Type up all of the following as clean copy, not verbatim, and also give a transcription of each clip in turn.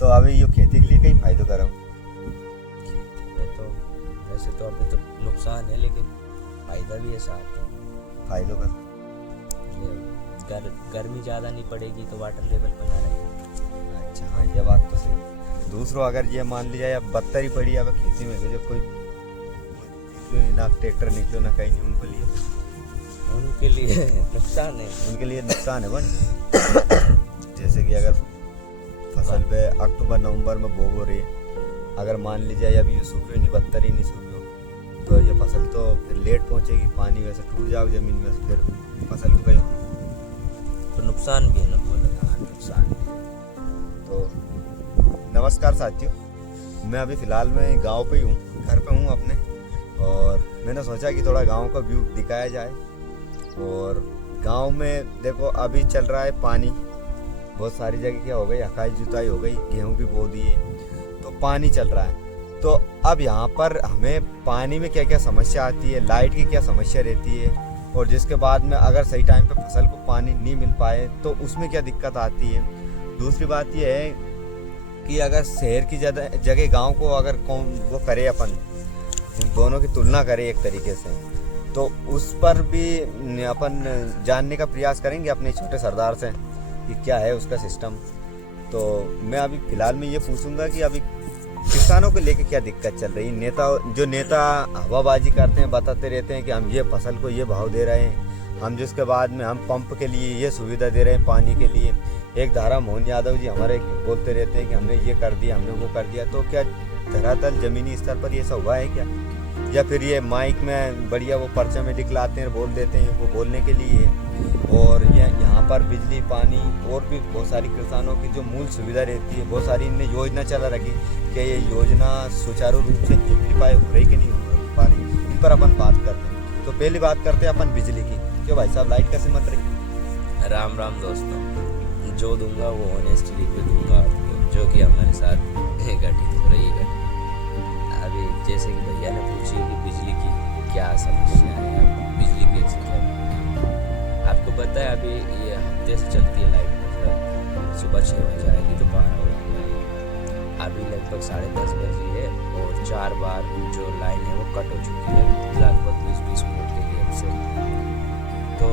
तो अभी ये खेती के लिए कहीं फायदो करो? में तो वैसे तो अभी तो नुकसान है, लेकिन फायदा भी है साथ में। फायदो करो। ये गर्मी ज़्यादा नहीं पड़ेगी तो वाटर लेवल बना रहेगा। अच्छा हाँ, ये बात तो सही है। दूसरों अगर ये मान लिया या बदतर ही पड़ी अब खेती में जो कोई निकलो नहीं, ना ट्रैक्टर निकलो ना कहीं नहीं, उनके लिए नुकसान है। उनके लिए नुकसान है बन। जैसे कि अगर फसल पे अक्टूबर नवंबर में बो रही है, अगर मान लीजिए अभी ये सूखे नहीं, बदतर ही नहीं सूखे, तो ये फसल तो फिर लेट पहुंचेगी, पानी वैसे टूट जाओ जमीन में, फिर फसल को कहीं तो नुकसान भी है ना, नुकसान भी है। तो नमस्कार साथियों, मैं अभी फ़िलहाल में गांव पे ही हूँ, घर पे हूँ अपने, और मैंने सोचा कि थोड़ा गांव का व्यू दिखाया जाए। और गांव में देखो अभी चल रहा है पानी, बहुत सारी जगह क्या हो गई, हकाई जुताई हो गई, गेहूँ भी बो दिए, तो पानी चल रहा है। तो अब यहाँ पर हमें पानी में क्या क्या समस्या आती है, लाइट की क्या समस्या रहती है, और जिसके बाद में अगर सही टाइम पे फसल को पानी नहीं मिल पाए तो उसमें क्या दिक्कत आती है। दूसरी बात यह है कि अगर शहर की जगह गांव को अगर कौन वो करे, अपन दोनों की तुलना करें एक तरीके से, तो उस पर भी अपन जानने का प्रयास करेंगे अपने छोटे सरदार से कि क्या है उसका सिस्टम। तो मैं अभी फ़िलहाल में ये पूछूंगा कि अभी किसानों को लेके क्या दिक्कत चल रही है। नेता हवाबाजी करते हैं, बताते रहते हैं कि हम ये फसल को ये भाव दे रहे हैं, हम जिसके बाद में हम पंप के लिए ये सुविधा दे रहे हैं, पानी के लिए। एक धारा मोहन यादव जी हमारे बोलते रहते हैं कि हमने ये कर दिया, हमने वो कर दिया। तो क्या धरातल ज़मीनी स्तर पर ये सब हुआ है क्या, या फिर ये माइक में बढ़िया वो पर्चे में दिखलाते हैं, बोल देते हैं, वो बोलने के लिए। और ये यहाँ पर बिजली, पानी और भी बहुत सारी किसानों की जो मूल सुविधा रहती है, बहुत सारी इनने योजना चला रखी, कि ये योजना सुचारू रूप से इम्प्लीफाई हो रही कि नहीं हो पा रही, इन पर अपन बात करते हैं। तो पहली बात करते हैं अपन बिजली की। क्यों भाई साहब, लाइट कैसे मत रही? राम राम दोस्तों, जो दूंगा वो ऑनेस्टली पे दूंगा आपको, जो कि हमारे साथ घटित हो रही है। अभी जैसे कि भैया ने पूछी कि बिजली की क्या समस्या है, बिजली कैसे क्या आपको पता है। अभी ये हफ्ते से चलती है लाइट, मतलब सुबह 6 बजे आएगी तो 12 बजे आएगी। अभी लगभग 10:30 बजे है और 4 बार जो लाइन है वो कट हो चुकी है, लगभग 20-20 मिनट के गैप से। तो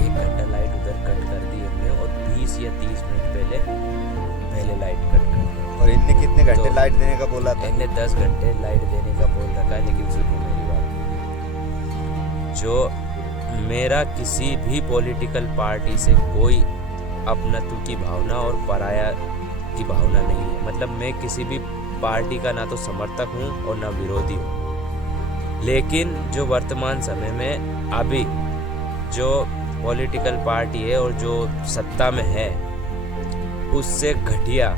1 घंटा लाइट उधर कट कर दी हमने, और 20 या 30 मिनट पहले लाइट कट कर दी। और इनने कितने घंटे तो लाइट देने का बोला था? इनने 10 घंटे लाइट देने का बोल रखा है। लेकिन सुनो मेरी बात, जो मेरा किसी भी पॉलिटिकल पार्टी से कोई अपनत्व की भावना और पराया की भावना नहीं है। मतलब मैं किसी भी पार्टी का ना तो समर्थक हूँ और ना विरोधी हूँ, लेकिन जो वर्तमान समय में अभी जो पॉलिटिकल पार्टी है और जो सत्ता में है, उससे घटिया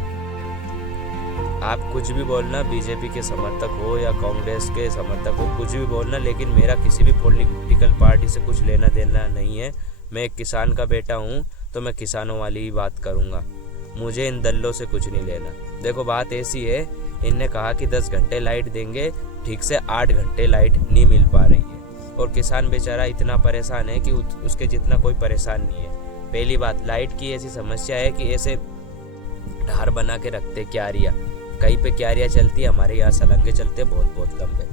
आप कुछ भी बोलना, बीजेपी के समर्थक हो या कांग्रेस के समर्थक हो, कुछ भी बोलना, लेकिन मेरा किसी भी पॉलिटिकल पार्टी से कुछ लेना देना नहीं है। मैं एक किसान का बेटा हूँ, तो मैं किसानों वाली ही बात करूँगा। मुझे इन दल्लों से कुछ नहीं लेना। देखो बात ऐसी है, इनने कहा कि 10 घंटे लाइट देंगे, ठीक से 8 घंटे लाइट नहीं मिल पा रही है, और किसान बेचारा इतना परेशान है कि उसके जितना कोई परेशान नहीं है। पहली बात, लाइट की ऐसी समस्या है कि ऐसे ढार बना के रखते क्यारियाँ, कहीं पे क्यारियाँ चलती है, हमारे यहाँ सलंगे चलते बहुत लंबे।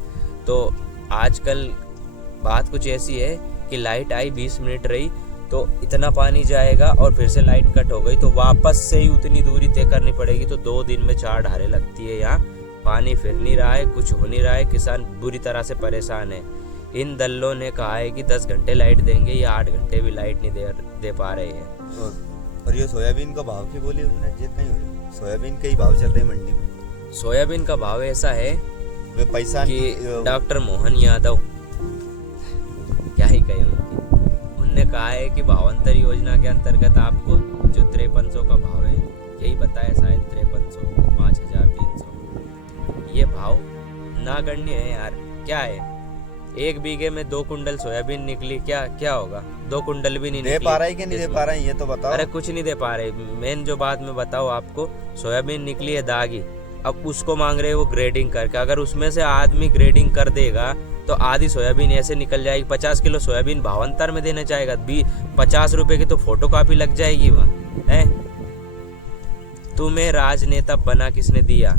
तो आजकल बात कुछ ऐसी है कि लाइट आई 20 मिनट रही तो इतना पानी जाएगा, और फिर से लाइट कट हो गई तो वापस से ही उतनी दूरी तय करनी पड़ेगी। तो 2 दिन में 4 ढारें लगती है। यहाँ पानी फिर नहीं रहा है, कुछ हो नहीं रहा है, किसान बुरी तरह से परेशान है। इन दल्लों ने कहा है कि 10 घंटे लाइट देंगे, या 8 घंटे भी लाइट नहीं दे पा रहे हैं। और ये सोयाबीन का भाव की बोली उन्होंने, ये कहीं हो रही सोयाबीन के ही भाव चल रहे मंडी में। सोयाबीन का भाव ऐसा है वे पैसा कि डॉक्टर मोहन यादव, क्या ही कहें, उनने कहा है कि भावांतर योजना के अंतर्गत आपको जो 5300 का भाव है, यही बताया शायद 5300, 5300, ये भाव नागण्य है यार। क्या है, 1 बीघे में 2 कुंडल सोयाबीन निकली, क्या होगा? 2 कुंडल भी नहीं दे पा रहा है कि नहीं दे पा रहा है, ये तो बताओ। अरे कुछ नहीं दे पा रहे। मेन जो बात मैं बताओ आपको, सोयाबीन निकली है दागी, अब उसको मांग रहे हैं वो ग्रेडिंग करके। अगर उसमें से आदमी ग्रेडिंग कर देगा तो आधी सोयाबीन ऐसे निकल जाएगी। 50 किलो सोयाबीन भावांतर में देना चाहेगा, 50 रुपए की तो फोटो कॉपी लग जाएगी वहाँ है। तुम्हें राजनेता बना किसने दिया?